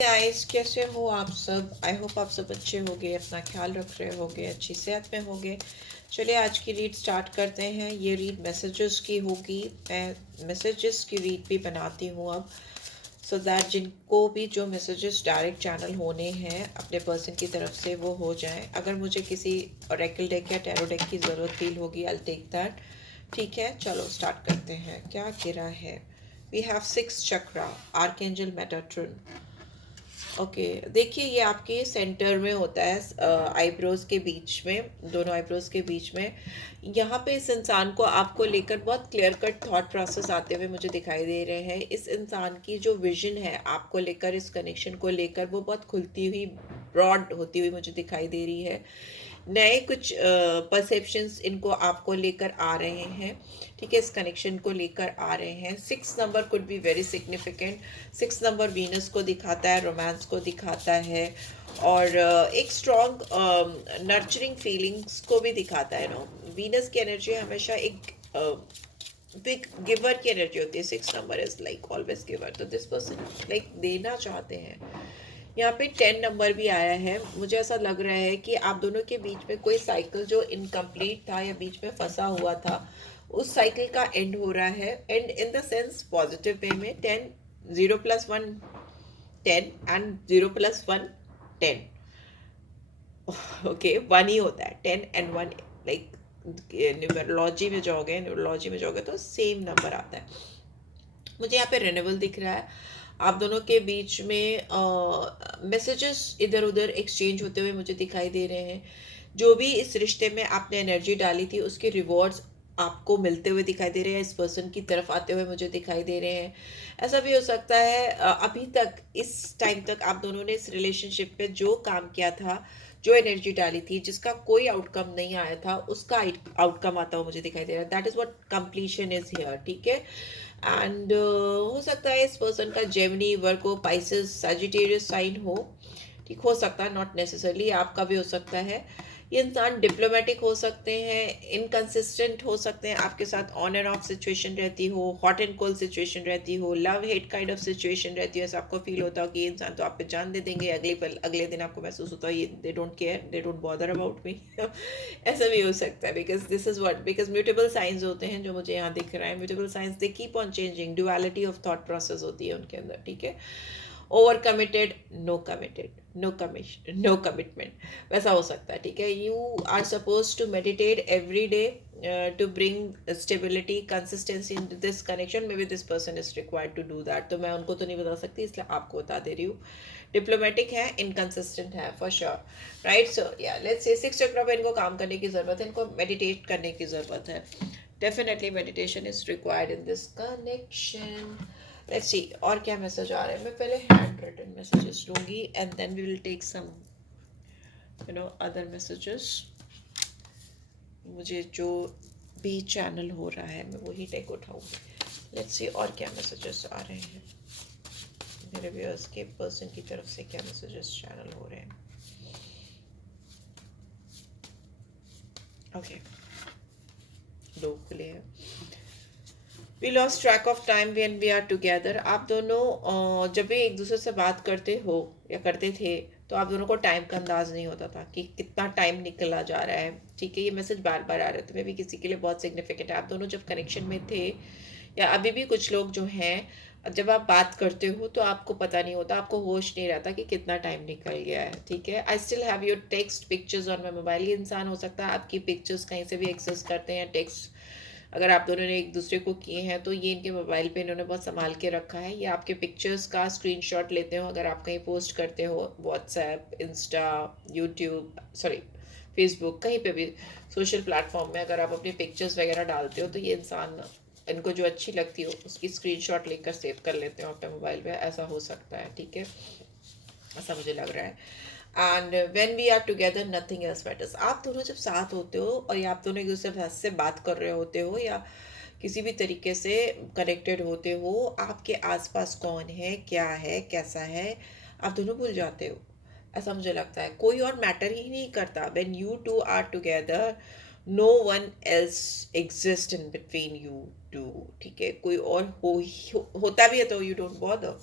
Guys, कैसे हो आप सब? आई होप आप सब अच्छे होगे, अपना ख्याल रख रहे होगे, अच्छी सेहत में होगे। चलिए आज की रीड स्टार्ट करते हैं। ये रीड मैसेजेस की होगी। मैं मैसेजेस की रीड भी बनाती हूँ अब, सो दैट जिनको भी जो मैसेजेस डायरेक्ट चैनल होने हैं अपने पर्सन की तरफ से वो हो जाएं। अगर मुझे किसी ऑरेकल डेक या टैरो डेक की ज़रूरत फील होगी, आई टेक दैट। ठीक है, चलो स्टार्ट करते हैं। क्या गिरा है? We have 6 chakra, archangel Metatron. Okay, देखिए ये आपके सेंटर में होता है, आईब्रोज के बीच में, दोनों आईब्रोज के बीच में। यहाँ पे इस इंसान को आपको लेकर बहुत क्लियर कट थॉट प्रोसेस आते हुए मुझे दिखाई दे रहे हैं। इस इंसान की जो विजन है आपको लेकर, इस कनेक्शन को लेकर, वो बहुत खुलती हुई, ब्रॉड होती हुई मुझे दिखाई दे रही है। नए कुछ परसेप्शंस इनको आपको लेकर आ रहे हैं। ठीक है, इस कनेक्शन को लेकर आ रहे हैं। 6 number could be very significant. 6 number Venus को दिखाता है, रोमांस को दिखाता है, और एक स्ट्रॉन्ग नर्चरिंग फीलिंग्स को भी दिखाता है। नो, वीनस की एनर्जी हमेशा एक बिग गिवर की एनर्जी होती है। 6 number is like always giver, तो दिस पर्सन लाइक देना चाहते हैं। यहाँ पे 10 नंबर भी आया है। मुझे ऐसा लग रहा है कि आप दोनों के बीच में कोई साइकिल जो इनकम्प्लीट था या बीच में फंसा हुआ था, उस साइकिल का एंड हो रहा है। And in the sense positive way में। 10, 0+1 10 एंड 0+1 10। ओके, 1 ही होता है। 10 and 1, लाइक न्यूमरोलॉजी में जाओगे तो सेम नंबर आता है। मुझे यहाँ पे रिन्यूअल दिख रहा है। आप दोनों के बीच में मैसेजेस इधर उधर एक्सचेंज होते हुए मुझे दिखाई दे रहे हैं। जो भी इस रिश्ते में आपने एनर्जी डाली थी उसके रिवॉर्ड्स आपको मिलते हुए दिखाई दे रहे हैं, इस पर्सन की तरफ आते हुए मुझे दिखाई दे रहे हैं। ऐसा भी हो सकता है अभी तक, इस टाइम तक आप दोनों ने इस रिलेशनशिप पे जो काम किया था, जो एनर्जी डाली थी, जिसका कोई आउटकम नहीं आया था, उसका आउटकम आता हुआ मुझे दिखाई दे रहा है। That is what completion is here. ठीक है, एंड हो सकता है इस पर्सन का जेमिनी, वर्गो, पाइसेस, सजिटेरियस साइन हो। ठीक, हो सकता है, नॉट नेसेसरली आपका भी हो सकता है। ये इंसान डिप्लोमेटिक हो सकते हैं, इनकंसिस्टेंट हो सकते हैं, आपके साथ ऑन एंड ऑफ सिचुएशन रहती हो, हॉट एंड कोल्ड सिचुएशन रहती हो, love hate kind of situation रहती है। ऐसा आपको फील होता हो कि ये इंसान तो आप पे जान दे देंगे, अगले दिन आपको महसूस होता है ये they don't care, they don't bother about me. ऐसा भी हो सकता है, because this is what, because mutable signs होते हैं जो मुझे यहाँ दिख रहा है। Mutable signs, they keep on changing, duality of thought process होती है उनके अंदर। ठीक है, over committed, no committed, no commission, no commitment, वैसा हो सकता है। ठीक है, you are suppose to meditate every day to bring stability, consistency in this connection. Maybe this person is required to do that. तो मैं उनको तो नहीं बता सकती, इसलिए आपको बता दे रही हूँ। डिप्लोमेटिक है, इनकन्सिस्टेंट है फॉर श्योर, राइट? सो या लेट्स से 6 चक्र पे इनको काम करने की ज़रूरत है, इनको मेडिटेट करने की ज़रूरत है। Definitely meditation is required in this connection. Let's see और क्या मैसेज आ रहे हैं। मैं पहले हैंड रिटन मैसेजेस लूँगी and then we will take some other messages. मुझे जो भी चैनल हो रहा है मैं वही टेक उठाऊंगी। लेट्स सी और क्या मैसेजेस आ रहे हैं मेरे व्यूअर्स के पर्सन की तरफ से, क्या मैसेजेस चैनल हो रहे हैं। ओके, दो खुले हैं। We lost track of time when we are together. आप दोनों जब भी एक दूसरे से बात करते हो या करते थे तो आप दोनों को टाइम का अंदाज नहीं होता था कि कितना टाइम निकला जा रहा है। ठीक है, ये मैसेज बार बार आ रहे थे, मे भी किसी के लिए बहुत सिग्निफिकेंट है। आप दोनों जब कनेक्शन में थे, या अभी भी कुछ लोग जो हैं, जब आप बात करते हो तो आपको पता नहीं होता, आपको होश नहीं रहता कि कितना टाइम निकल गया है। ठीक है, I still have your text pictures on my mobile. ये इंसान हो सकता है आपकी पिक्चर्स कहीं से भी एक्सेस करते हैं, टेक्स्ट अगर आप दोनों ने एक दूसरे को किए हैं तो ये इनके मोबाइल पे इन्होंने बहुत संभाल के रखा है। ये आपके पिक्चर्स का स्क्रीनशॉट लेते हो, अगर आप कहीं पोस्ट करते हो, WhatsApp, Insta, YouTube, sorry Facebook, कहीं पे भी सोशल प्लेटफॉर्म में अगर आप अपनी पिक्चर्स वगैरह डालते हो तो ये इंसान इनको जो अच्छी लगती हो उसकी स्क्रीनशॉट लेकर सेव कर लेते हो अपने मोबाइल पे। ऐसा हो सकता है। ठीक है, ऐसा मुझे लग रहा है। And when we are together nothing else matters. आप दोनों जब साथ होते हो और या आप दोनों एक दूसरे से बात कर रहे होते हो या किसी भी तरीके से कनेक्टेड होते हो, आपके आसपास कौन है, क्या है, कैसा है, आप दोनों भूल जाते हो। ऐसा मुझे लगता है, कोई और मैटर ही नहीं करता। When you two are together, no one else exist in between you two. ठीक है, कोई और होता भी है तो you don't bother.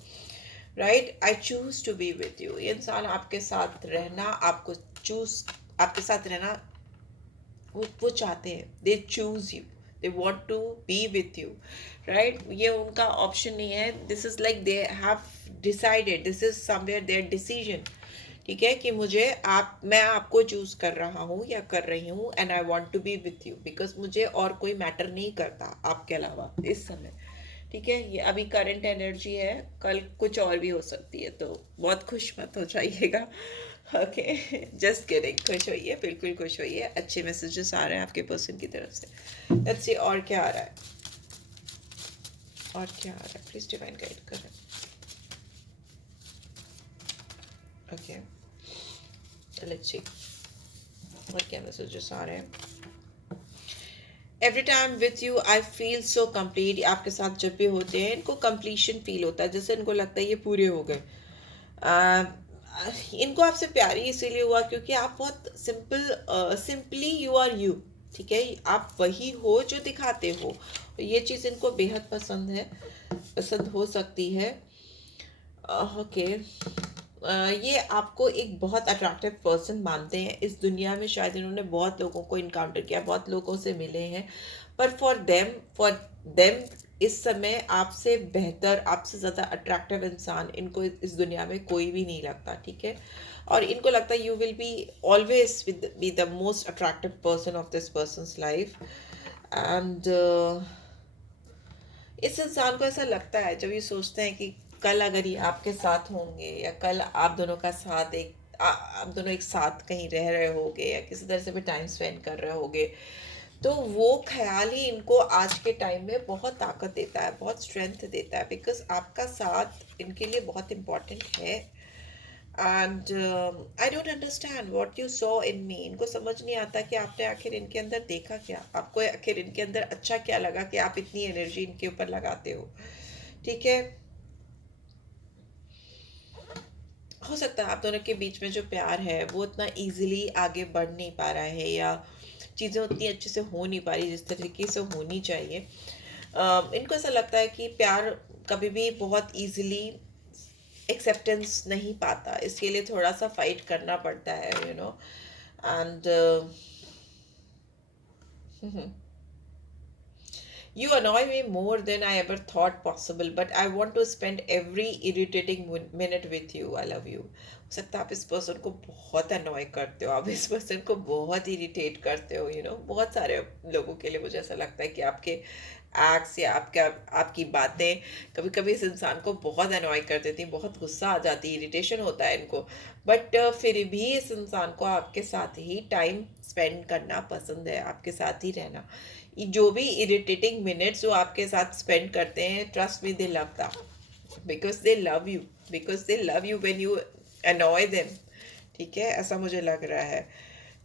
Right, I choose to be with you. ये इंसान आपके साथ रहना, आपको चूज, आपके साथ रहना वो चाहते हैं, they choose you, they want to be with you, right. ये उनका ऑप्शन नहीं है, this is like they have decided, this is somewhere their decision, ठीक है, कि मुझे आप, मैं आपको चूज कर रहा हूँ या कर रही हूँ, and I want to be with you, because मुझे और कोई मैटर नहीं करता आपके अलावा इस समय, ठीक है। ये अभी करंट एनर्जी है, कल कुछ और भी हो सकती है, तो बहुत खुश मत हो जाइएगा, ओके, जस्ट किडिंग, खुश होइए, बिल्कुल खुश होइए, अच्छे मैसेजेस आ रहे हैं आपके पर्सन की तरफ से। लेट्स सी और क्या आ रहा है, और क्या आ रहा है, प्लीज डिवाइन गाइड करें, ओके, लेट्स सी और क्या मैसेजेस आ रहे हैं। Every time with you I feel so complete, आपके साथ जब भी होते हैं इनको कंप्लीशन फील होता है, जैसे इनको लगता है ये पूरे हो गए। इनको आपसे प्यार ही इसीलिए हुआ क्योंकि आप बहुत सिंपली यू आर यू, ठीक है, आप वही हो जो दिखाते हो, ये चीज़ इनको बेहद पसंद है, पसंद हो सकती है, ओके। ये आपको एक बहुत अट्रैक्टिव पर्सन मानते हैं इस दुनिया में, शायद इन्होंने बहुत लोगों को इनकाउंटर किया, बहुत लोगों से मिले हैं, पर फॉर देम इस समय आपसे बेहतर, आपसे ज़्यादा अट्रैक्टिव इंसान इनको इस दुनिया में कोई भी नहीं लगता, ठीक है। और इनको लगता है you will be always be the most attractive person of this persons life, and इस इंसान को ऐसा लगता है जब ये सोचते हैं कि कल अगर ये आपके साथ होंगे, या कल आप दोनों का साथ आप दोनों एक साथ कहीं रह रहे होगे, या किसी तरह से भी टाइम स्पेंड कर रहे होगे, तो वो ख्याल ही इनको आज के टाइम में बहुत ताकत देता है, बहुत स्ट्रेंथ देता है, बिकॉज आपका साथ इनके लिए बहुत इम्पोर्टेंट है। And I don't understand what you saw in me, इनको समझ नहीं आता कि आपने आखिर इनके अंदर देखा क्या, आपको आखिर इनके अंदर अच्छा क्या लगा कि आप इतनी एनर्जी इनके ऊपर लगाते हो, ठीक है। हो सकता है आप दोनों के बीच में जो प्यार है वो इतना इजीली आगे बढ़ नहीं पा रहा है, या चीज़ें उतनी अच्छे से हो नहीं पा रही जिस तरीके से होनी चाहिए। इनको ऐसा लगता है कि प्यार कभी भी बहुत इजीली एक्सेप्टेंस नहीं पाता, इसके लिए थोड़ा सा फाइट करना पड़ता है, and you annoy me more than I ever thought possible, but I want to spend every irritating minute with you. I love you. हो सकता है आप इस पर्सन को बहुत अनॉय करते हो, आप इस पर्सन को बहुत इरिटेट करते हो, बहुत सारे लोगों के लिए मुझे ऐसा लगता है कि आपके एक्ट्स या आपकी बातें कभी कभी इस इंसान को बहुत अनॉय कर देती हैं, बहुत गुस्सा आ जाती है, इरिटेशन होता है इनको, बट फिर भी इस इंसान को आपके साथ ही टाइम स्पेंड करना पसंद है, आपके साथ ही रहना। जो भी इरिटेटिंग मिनट्स वो आपके साथ स्पेंड करते हैं, trust me, they love that, because they love you, because they love you when you annoy them, ठीक है, ऐसा मुझे लग रहा है।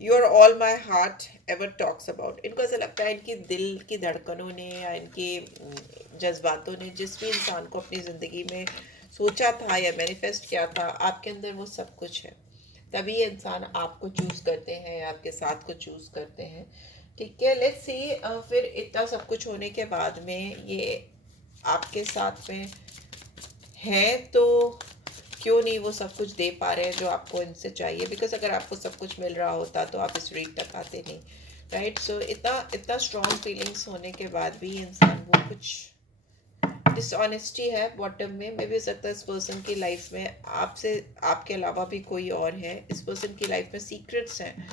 You are all my heart ever talks about, इनको ऐसा लगता है इनकी दिल की धड़कनों ने या इनके जज्बातों ने जिस भी इंसान को अपनी ज़िंदगी में सोचा था या मैनिफेस्ट किया था, आपके अंदर वो सब कुछ है, तभी ये इंसान आपको चूज़ करते हैं, आपके साथ को चूज़ करते हैं, ठीक है। लेट्स सी, फिर इतना सब कुछ होने के बाद में ये आपके साथ में है, तो क्यों नहीं वो सब कुछ दे पा रहे हैं जो आपको इनसे चाहिए, बिकॉज अगर आपको सब कुछ मिल रहा होता तो आप इस रेट तक आते नहीं, राइट। सो इतना इतना स्ट्रॉन्ग फीलिंग्स होने के बाद भी इंसान वो कुछ डिसऑनेस्टी है बॉटम में, मे भी हो सकता है इस पर्सन की लाइफ में आपसे, आपके अलावा भी कोई और है, इस पर्सन की लाइफ में सीक्रेट्स हैं,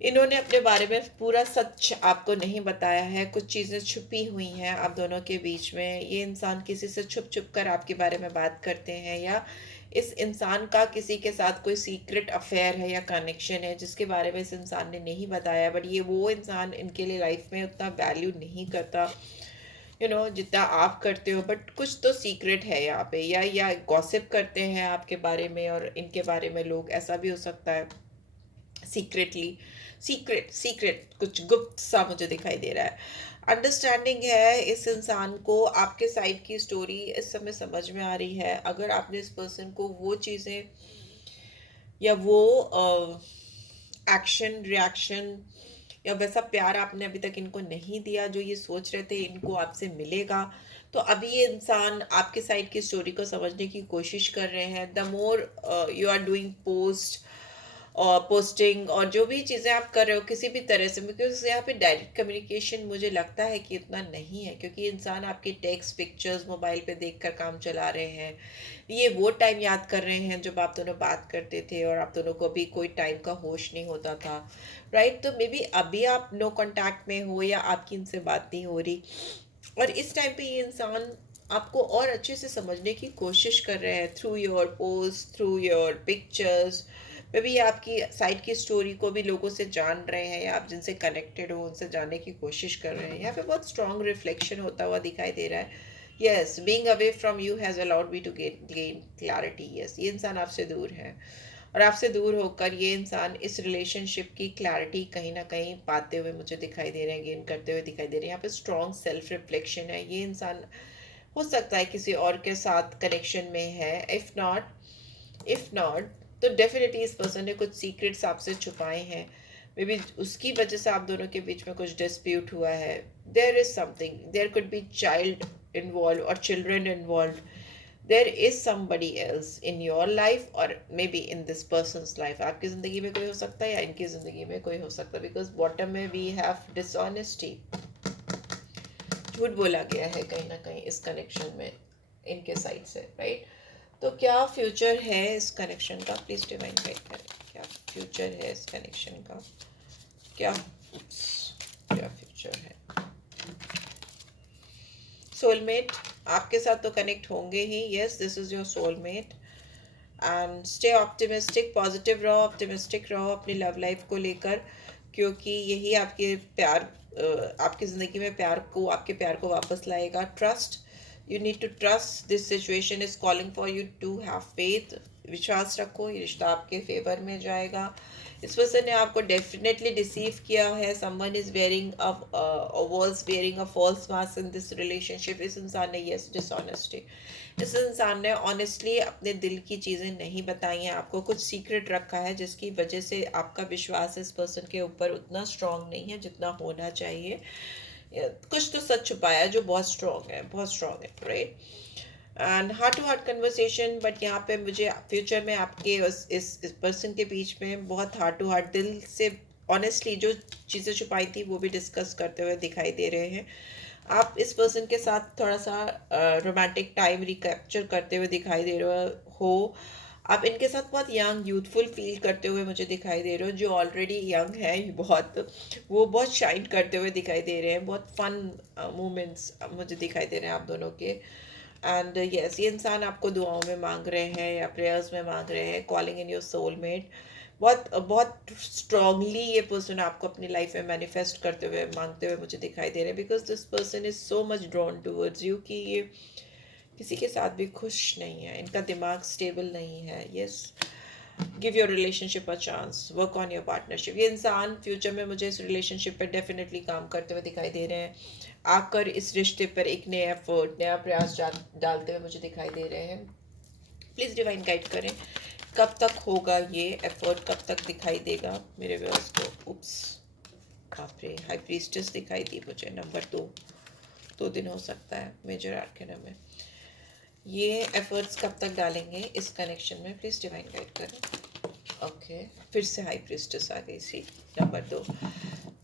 इन्होंने अपने बारे में पूरा सच आपको नहीं बताया है, कुछ चीज़ें छुपी हुई हैं आप दोनों के बीच में, ये इंसान किसी से छुप छुप कर आपके बारे में बात करते हैं, या इस इंसान का किसी के साथ कोई सीक्रेट अफेयर है या कनेक्शन है जिसके बारे में इस इंसान ने नहीं बताया, बट ये वो इंसान इनके लिए लाइफ में उतना वैल्यू नहीं करता, जितना आप करते हो, बट कुछ तो सीक्रेट है यहाँ पे, या गॉसिप करते हैं आपके बारे में और इनके बारे में लोग, ऐसा भी हो सकता है, सीक्रेटली, सीक्रेट सीक्रेट कुछ गुप्त सा मुझे दिखाई दे रहा है। अंडरस्टैंडिंग है इस इंसान को, आपके साइड की स्टोरी इस समय समझ में आ रही है, अगर आपने इस पर्सन को वो चीज़ें या वो एक्शन रिएक्शन या वैसा प्यार आपने अभी तक इनको नहीं दिया जो ये सोच रहे थे इनको आपसे मिलेगा, तो अभी ये इंसान आपके साइड की स्टोरी को समझने की कोशिश कर रहे हैं। The more you are doing post और पोस्टिंग और जो भी चीज़ें आप कर रहे हो किसी भी तरह से, बिकॉज यहाँ पे डायरेक्ट कम्युनिकेशन मुझे लगता है कि इतना नहीं है, क्योंकि इंसान आपके टेक्स्ट पिक्चर्स मोबाइल पे देखकर काम चला रहे हैं। ये वो टाइम याद कर रहे हैं जब आप दोनों बात करते थे और आप दोनों को भी कोई टाइम का होश नहीं होता था, राइट? तो मे बी अभी आप नो कांटेक्ट में हो या आपकी इनसे बात नहीं हो रही, और इस टाइम पे ये इंसान आपको और अच्छे से समझने की कोशिश कर रहे हैं through your post, through your pictures. May be आपकी साइड की स्टोरी को भी लोगों से जान रहे हैं, या आप जिनसे कनेक्टेड हो उनसे जानने की कोशिश कर रहे हैं। यहाँ पे बहुत स्ट्रॉन्ग रिफ्लेक्शन होता हुआ दिखाई दे रहा है। Yes, being away from you has allowed me to gain clarity. Yes, ये इंसान आपसे दूर है, और आपसे दूर होकर ये इंसान इस रिलेशनशिप की क्लैरिटी कहीं ना कहीं पाते हुए मुझे दिखाई दे रहे हैं, गेन करते हुए दिखाई दे रहे हैं। यहाँ पे स्ट्रॉन्ग सेल्फ रिफ्लेक्शन है। ये इंसान हो सकता है किसी और के साथ कनेक्शन में है। इफ़ नॉट तो डेफिनेटली इस पर्सन ने कुछ सीक्रेट्स आपसे छुपाए हैं। मे बी उसकी वजह से आप दोनों के बीच में कुछ डिस्प्यूट हुआ है। There is something, there could be child involve और children involve. there is somebody else in your life or maybe in this person's life। आपकी ज़िंदगी में कोई हो सकता है या इनकी ज़िंदगी में कोई हो सकता है, बिकॉज बॉटम में वी हैव डिसऑनेस्टी। झूठ बोला गया है कहीं ना कहीं इस कनेक्शन में इनके साइड से, राइट? तो क्या फ्यूचर है इस कनेक्शन का? प्लीज डिवाइन गाइड करें, क्या फ्यूचर है इस कनेक्शन का? क्या क्या फ्यूचर है? सोलमेट आपके साथ तो कनेक्ट होंगे ही। Yes, this is your soulmate. And stay optimistic, positive रहो, ऑप्टिमिस्टिक रहो अपनी लव लाइफ को लेकर, क्योंकि यही आपके प्यार आपकी ज़िंदगी में आपके प्यार को वापस लाएगा। Trust, you need to trust, this situation is calling for you to have faith. विश्वास रखो, ये रिश्ता आपके फेवर में जाएगा। इस पर्सन ने आपको डेफिनेटली डिसीव किया है। Someone is wearing was wearing a false mask in this relationship. इस इंसान ने यस डिसऑनेस्टी, इस इंसान ने ऑनेस्टली अपने दिल की चीज़ें नहीं बताई हैं आपको, कुछ सीक्रेट रखा है जिसकी वजह से आपका विश्वास इस पर्सन के ऊपर उतना स्ट्रांग नहीं है जितना होना चाहिए। कुछ तो सच छुपाया है जो बहुत स्ट्रांग है, बहुत स्ट्रांग है, right? And heart to heart conversation, but यहाँ पे मुझे फ्यूचर में आपके इस पर्सन के बीच में बहुत हार्ट टू हार्ट दिल से ऑनेस्टली जो चीज़ें छुपाई थी वो भी डिस्कस करते हुए दिखाई दे रहे हैं। आप इस पर्सन के साथ थोड़ा सा रोमांटिक टाइम रिकैप्चर करते हुए दिखाई दे रहे हो। आप इनके साथ बहुत यंग यूथफुल फील करते हुए मुझे दिखाई दे रहे हो। जो ऑलरेडी यंग है बहुत, वो बहुत शाइन करते हुए दिखाई दे रहे हैं। बहुत फन मोमेंट्स मुझे दिखाई दे रहे हैं आप दोनों के। एंड यस, ये इंसान आपको दुआओं में मांग रहे हैं या प्रेयर्स में मांग रहे हैं, कॉलिंग इन योर सोलमेट। बहुत बहुत स्ट्रांगली ये पर्सन आपको अपनी लाइफ में मैनिफेस्ट करते हुए मांगते हुए मुझे दिखाई दे रहे हैं, because this person is so much drawn towards you कि ये किसी के साथ भी खुश नहीं है, इनका दिमाग स्टेबल नहीं है। Yes, give your relationship a chance, work on your partnership. ये इंसान फ्यूचर में मुझे इस रिलेशनशिप पर डेफिनेटली काम करते हुए दिखाई दे रहे हैं, आकर इस रिश्ते पर एक नया एफर्ट, नया प्रयास डालते हुए मुझे दिखाई दे रहे हैं। प्लीज़ डिवाइन गाइड करें, कब तक होगा ये एफर्ट, कब तक दिखाई देगा मेरे व्यूअर्स को? उप्स, बाप रे, हाई प्रीस्टेस दिखाई दी मुझे, नंबर 2 दिन हो सकता है मेजर आर्केना में। ये एफर्ट्स कब तक डालेंगे इस कनेक्शन में? प्लीज़ डिवाइन गाइड करें। ओके, फिर से हाई प्रीस्टेस आ गई, सी नंबर 2।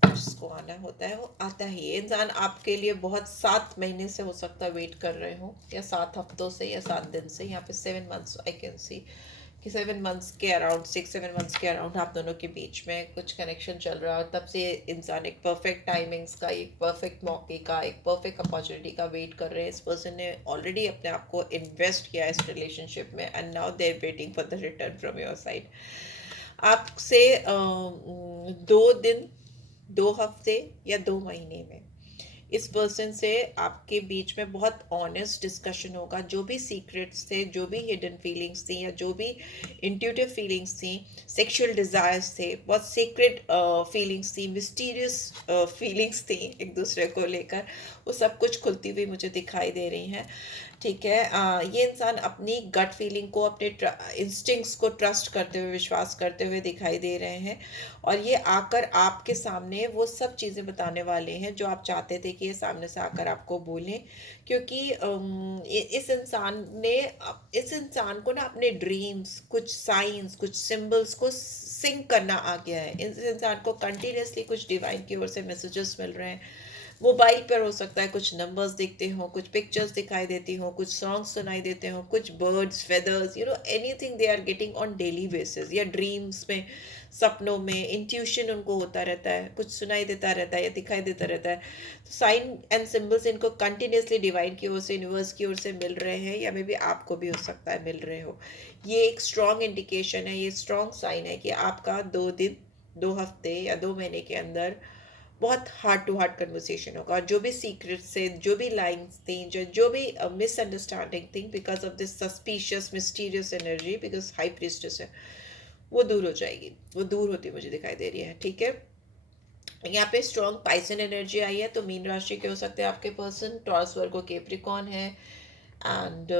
जिसको आना होता है वो आता ही। ये इंसान आपके लिए बहुत 7 महीने से हो सकता है वेट कर रहे हो, या 7 हफ्तों से, या 7 दिन से। यहाँ पे 7 मंथ्स आई कैन सी कि 7 मंथ्स के अराउंड, 6-7 मंथ्स के अराउंड आप दोनों के बीच में कुछ कनेक्शन चल रहा है। और तब से इंसान एक परफेक्ट टाइमिंग्स का, एक परफेक्ट मौके का, एक परफेक्ट अपॉर्चुनिटी का वेट कर रहे हैं। इस पर्सन ने ऑलरेडी अपने आप को इन्वेस्ट किया इस रिलेशनशिप में, and now they are waiting for the return from your side. आपसे 2 दिन, 2 हफ्ते या 2 महीने में इस पर्सन से आपके बीच में बहुत ऑनेस्ट डिस्कशन होगा। जो भी सीक्रेट्स थे, जो भी हिडन फीलिंग्स थी, या जो भी इंट्यूटिव फीलिंग्स थी, सेक्सुअल डिज़ायर्स थे, बहुत सीक्रेट फीलिंग्स थी, मिस्टीरियस फीलिंग्स थी एक दूसरे को लेकर, वो सब कुछ खुलती हुई मुझे दिखाई दे रही हैं। ठीक है। ये इंसान अपनी गट फीलिंग को, अपने इंस्टिंक्ट्स को ट्रस्ट करते हुए, विश्वास करते हुए दिखाई दे रहे हैं, और ये आकर आपके सामने वो सब चीज़ें बताने वाले हैं जो आप चाहते थे कि ये सामने से आकर आपको बोलें। क्योंकि इस इंसान को ना अपने ड्रीम्स, कुछ साइंस, कुछ सिंबल्स को सिंक करना आ गया है। इस इंसान को कंटिन्यूसली कुछ डिवाइन की ओर से मैसेजेस मिल रहे हैं। मोबाइल पर हो सकता है कुछ नंबर्स दिखते हो, कुछ पिक्चर्स दिखाई देती हो, कुछ सॉन्ग्स सुनाई देते हो, कुछ birds, feathers, anything they are getting on daily basis, या ड्रीम्स में, सपनों में इंट्यूशन उनको होता रहता है, कुछ सुनाई देता रहता है या दिखाई देता रहता है। तो साइन एंड सिंबल्स इनको कंटिन्यूसली डिवाइन की ओर से, यूनिवर्स की ओर से मिल रहे हैं, या मे बी आपको भी हो सकता है मिल रहे हो। ये एक स्ट्रॉन्ग इंडिकेशन है, ये स्ट्रॉन्ग साइन है कि आपका 2 दिन, 2 हफ्ते या 2 महीने के अंदर बहुत हार्ट टू हार्ट कन्वर्सेशन होगा, और जो भी सीक्रेट से, जो भी लाइंस थी, जो भी मिसअंडरस्टैंडिंग थी, because of this suspicious mysterious energy, because high priestess है, वो दूर हो जाएगी, वो दूर होती मुझे दिखाई दे रही है। ठीक है। यहाँ पे स्ट्रॉन्ग पाइसन एनर्जी आई है, तो मीन राशि के हो सकते हैं आपके पर्सन, टॉरस, वर्गो, कैप्रिकॉर्न है, and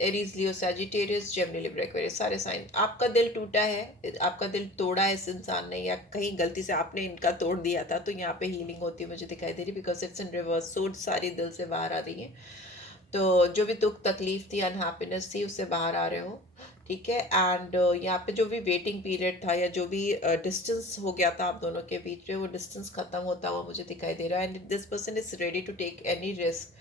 Aries, Leo, Sagittarius, Gemini, Libra, Aquarius, सारे साइन। आपका दिल टूटा है, आपका दिल तोड़ा है इस इंसान ने, या कहीं गलती से आपने इनका तोड़ दिया था, तो यहाँ पे हीलिंग होती है मुझे दिखाई दे रही, बिकॉज इट्स इन रिवर्स, सोच सारी दिल से बाहर आ रही है। तो जो भी दुख तकलीफ थी, अनहैप्पीनेस थी, उससे बाहर आ रहे हो। ठीक है। एंड यहाँ पे जो भी वेटिंग पीरियड था, या जो भी डिस्टेंस हो गया था आप दोनों के बीच में, वो डिस्टेंस खत्म होता हुआ मुझे दिखाई दे रहा है, and this person is ready to take any risk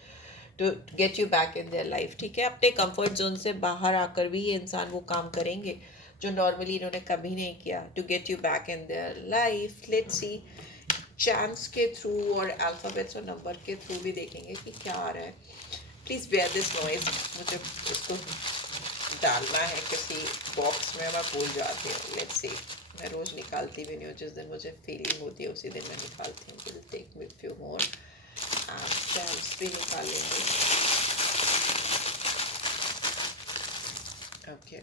to get you back in their life. ठीक है। अपने कंफर्ट जोन से बाहर आकर भी ये इंसान वो काम करेंगे जो नॉर्मली इन्होंने कभी नहीं किया, to get you back in their life. Let's see, chance के थ्रू और अल्फ़ाबेट्स और नंबर के थ्रू भी देखेंगे कि क्या आ रहा है। प्लीज़ बेयर दिस नॉइज, मुझे इसको डालना है किसी बॉक्स में, मैं भूल जाती हूँ। लेट्स सी, मैं रोज़ निकालती भी नहीं हूँ, जिस दिन मुझे फीलिंग होती है उसी दिन मैं निकालती हूँ। Will take me few more, and stamps भी निकाल लेंगे। ओके,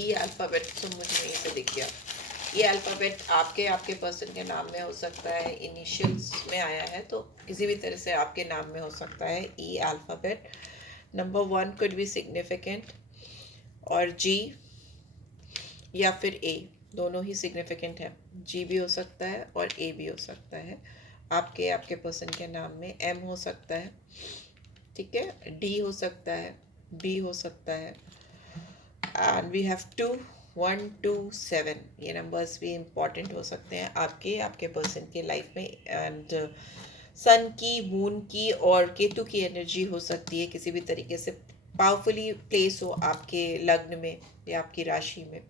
ई अल्फ़ाबेट तो मुझे यहीं से दिख गया। ये अल्फ़ाबेट आपके आपके पर्सन के नाम में हो सकता है, इनिशियल्स में आया है, तो किसी भी तरह से आपके नाम में हो सकता है E alphabet. Number 1 could be significant, और जी या फिर ए, दोनों ही सिग्निफिकेंट है। जी भी हो सकता है और ए भी हो सकता है। आपके आपके पर्सन के नाम में एम हो सकता है, ठीक है, डी हो सकता है, बी हो सकता है, एंड वी हैव 2, 1, 2, 7, ये नंबर्स भी इम्पॉर्टेंट हो सकते हैं आपके आपके पर्सन के लाइफ में। एंड सन की, मून की और केतु की एनर्जी हो सकती है, किसी भी तरीके से पावरफुली प्लेस हो आपके लग्न में या आपकी राशि में।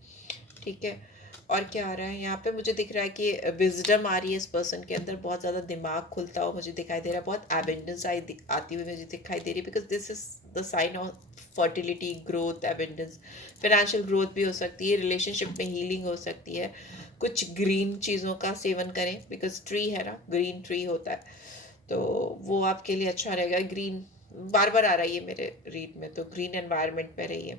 ठीक है। और क्या आ रहा है यहाँ पे, मुझे दिख रहा है कि विजडम आ रही है इस पर्सन के अंदर, बहुत ज़्यादा दिमाग खुलता हुआ मुझे दिखाई दे रहा है, बहुत एबेंडेंस आती हुई मुझे दिखाई दे रही है, because this is the sign of fertility, growth, abundance. Financial growth भी हो सकती है, रिलेशनशिप में हीलिंग हो सकती है। कुछ ग्रीन चीज़ों का सेवन करें, बिकॉज ट्री है ना, ग्रीन ट्री होता है, तो वो आपके लिए अच्छा रहेगा। ग्रीन बार बार आ रहा है ये मेरे रीड में, तो ग्रीन एनवायरनमेंट में रहिए।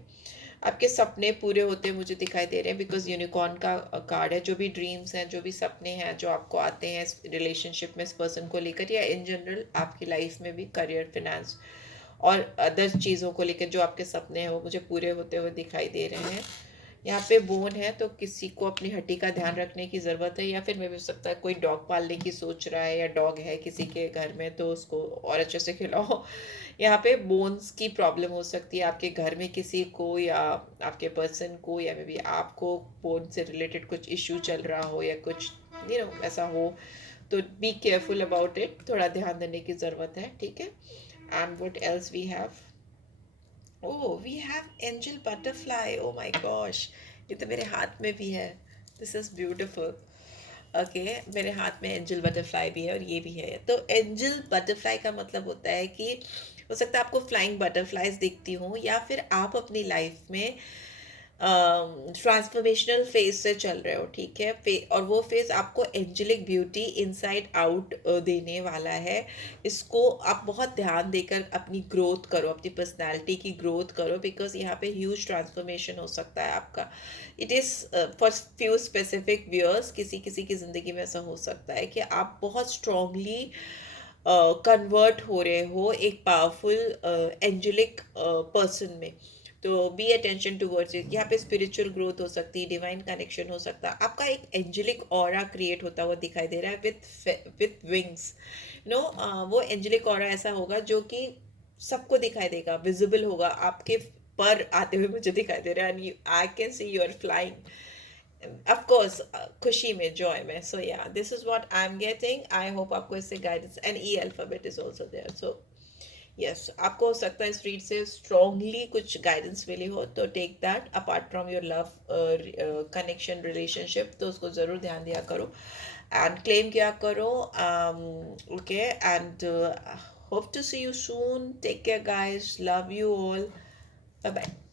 आपके सपने पूरे होते मुझे दिखाई दे रहे हैं, बिकॉज यूनिकॉर्न का कार्ड है। जो भी ड्रीम्स हैं, जो भी सपने हैं जो आपको आते हैं इस रिलेशनशिप में, इस पर्सन को लेकर, या इन जनरल आपकी लाइफ में भी, करियर, फिनेंस और अदर चीज़ों को लेकर जो आपके सपने हैं वो मुझे पूरे होते हुए दिखाई दे रहे हैं। यहाँ पे बोन है, तो किसी को अपनी हड्डी का ध्यान रखने की ज़रूरत है, या फिर मैं भी हो सकता है कोई डॉग पालने की सोच रहा है, या डॉग है किसी के घर में, तो उसको और अच्छे से खिलाओ। यहाँ पे बोन्स की प्रॉब्लम हो सकती है आपके घर में किसी को, या आपके पर्सन को, या मे बी आपको बोन से रिलेटेड कुछ इश्यू चल रहा हो, या कुछ ऐसा हो, तो बी केयरफुल अबाउट इट, थोड़ा ध्यान देने की ज़रूरत है। ठीक है। And what else we have, oh we have angel butterfly, oh my gosh, ये तो मेरे हाथ में भी है, दिस इज़ ब्यूटिफुल। ओके, मेरे हाथ में एंजल बटरफ्लाई भी है और ये भी है। तो एंजल बटरफ्लाई का मतलब होता है कि हो सकता है आपको फ्लाइंग बटरफ्लाइज दिखती हों, या फिर आप अपनी लाइफ में ट्रांसफॉर्मेशनल फेज से चल रहे हो। ठीक है। और वो फेज आपको एंजेलिक ब्यूटी इनसाइड आउट देने वाला है। इसको आप बहुत ध्यान देकर अपनी ग्रोथ करो, अपनी पर्सनालिटी की ग्रोथ करो, बिकॉज यहाँ पे ह्यूज ट्रांसफॉर्मेशन हो सकता है आपका। It is for few specific viewers, किसी किसी की ज़िंदगी में ऐसा हो सकता है कि आप बहुत स्ट्रांगली कन्वर्ट हो रहे हो एक पावरफुल एंजेलिक पर्सन में, तो बी अटेंशन टूवर्ड्स इट। यहाँ पे स्पिरिचुअल ग्रोथ हो सकती है, डिवाइन कनेक्शन हो सकता है, आपका एक एंजेलिक ऑरा क्रिएट होता हुआ दिखाई दे रहा है विथ विंग्स। वो एंजेलिक ऑरा ऐसा होगा जो कि सबको दिखाई देगा, विजिबल होगा, आपके पर आते हुए मुझे दिखाई दे रहा है, and I can see you are flying, of course, खुशी में, जॉय में। So yeah this is what I am getting. I hope आपको इससे guidance, and E alphabet is also there. So yes, आपको हो सकता है इस रीड से स्ट्रांगली कुछ गाइडेंस मिली हो, तो take that apart from your love connection relationship, तो उसको ज़रूर ध्यान दिया करो एंड क्लेम किया करो। Okay, and hope to see you soon. Take care guys, love you all, bye bye.